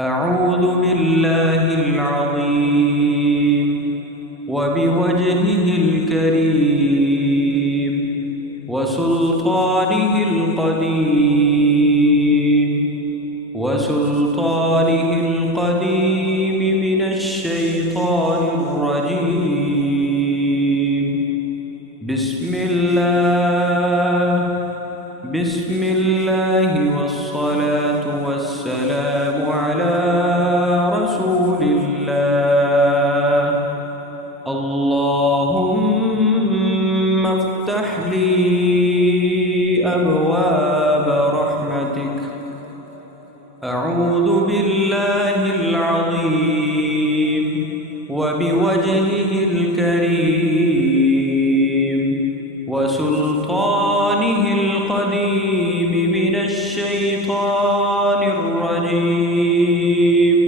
أعوذ بالله العظيم وبوجهه الكريم وسلطانه القديم من الشيطان الرجيم. بسم الله والصلاة والسلام على رسول الله. اللهم افتح لي أبواب رحمتك. أعوذ بالله العظيم وبوجهه الكريم وسلطانه القديم من الشيطان الرجيم.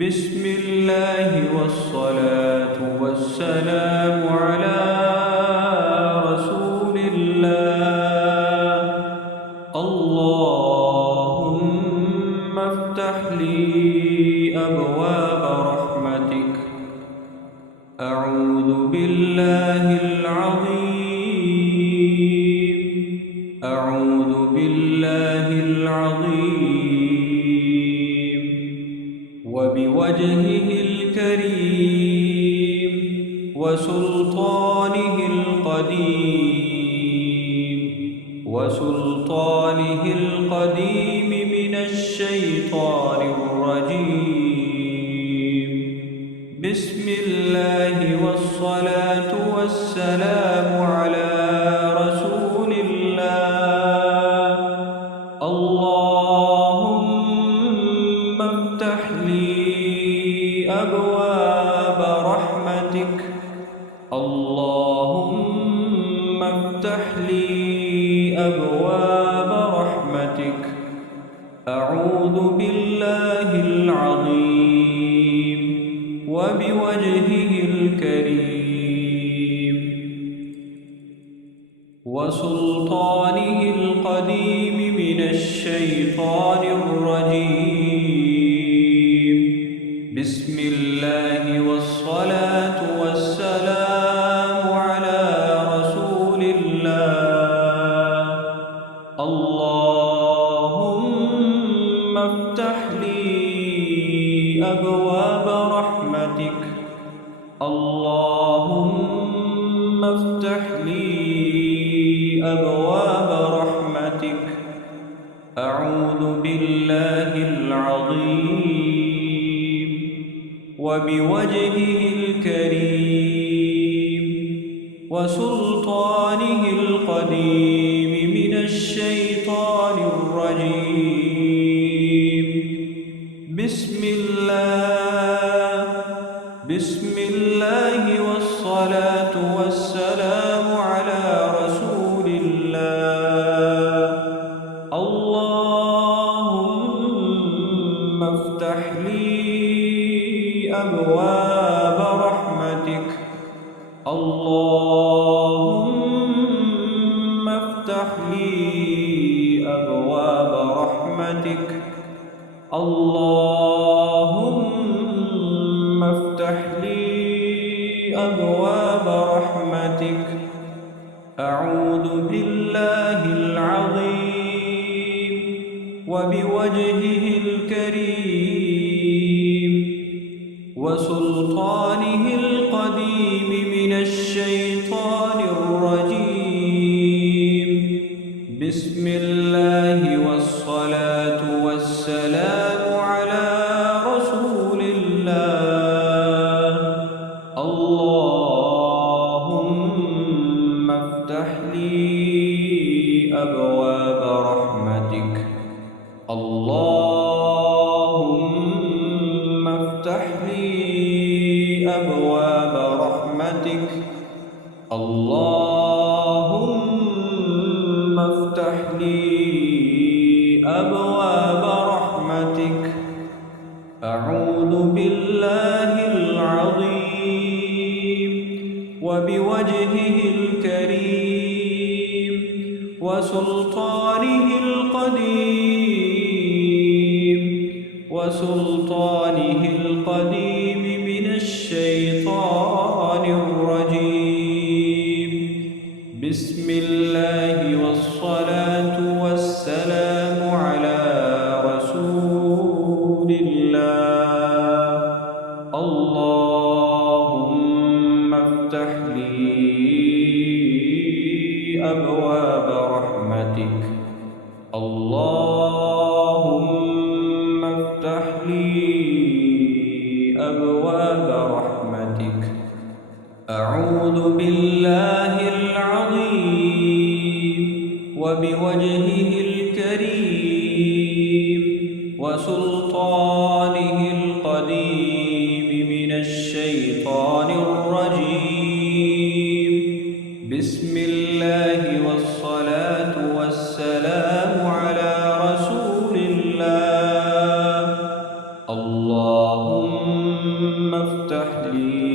بسم الله والصلاة والسلام على رسول الله. اللهم افتح لي أبواب رحمتك. أعوذ بالله العظيم وبوجهه الكريم وسلطانه القديم من الشيطان الرجيم. بسم الله والصلاة والسلام على رسول الله. اللهم افتح لي أبواب رحمتك. اللهم افتح لي أبواب رحمتك. أعوذ بالله العظيم وبوجهه الكريم وسلطانه القديم من الشيطان الرجيم. بسم الله والصلاة والسلام على رسول الله. اللهم افتح لي أبواب رحمتك. اللهم افتح لي أبواب رحمتك. أعوذ بالله العظيم وبوجهه الكريم وسلطانه القديم من الشيطان الرجيم. بسم الله والصلاة والسلام على رسول الله. اللهم افتح لي أبواب رحمتك. اللهم افتح لي أبواب رحمتك. اللهم افتح لي أبواب رحمتك. أعوذ بالله العظيم وبوجهه الكريم وسلطانه القديم من الشيطان الرجيم. بسم الله والصلاة والسلام على رسول الله. اللهم افتح لي أبواب رحمتك. اللهم افتح لي أبواب رحمتك. اللهم افتح لي أبواب رحمتك. أعوذ بالله العظيم وبوجهه الكريم وسلطانه القديم وسلطانه القديم من الشيطان الرجيم. بسم الله والصلاة والسلام على رسول الله. اللهم افتح لي أبواب رحمتك. اللهم افتح لي أبواب رحمتك. أعوذ بالله العظيم وبوجهه الكريم وسلطانه القديم من الشيطان الرجيم. بسم الله والصلاة والسلام على رسول الله. اللهم افتح لي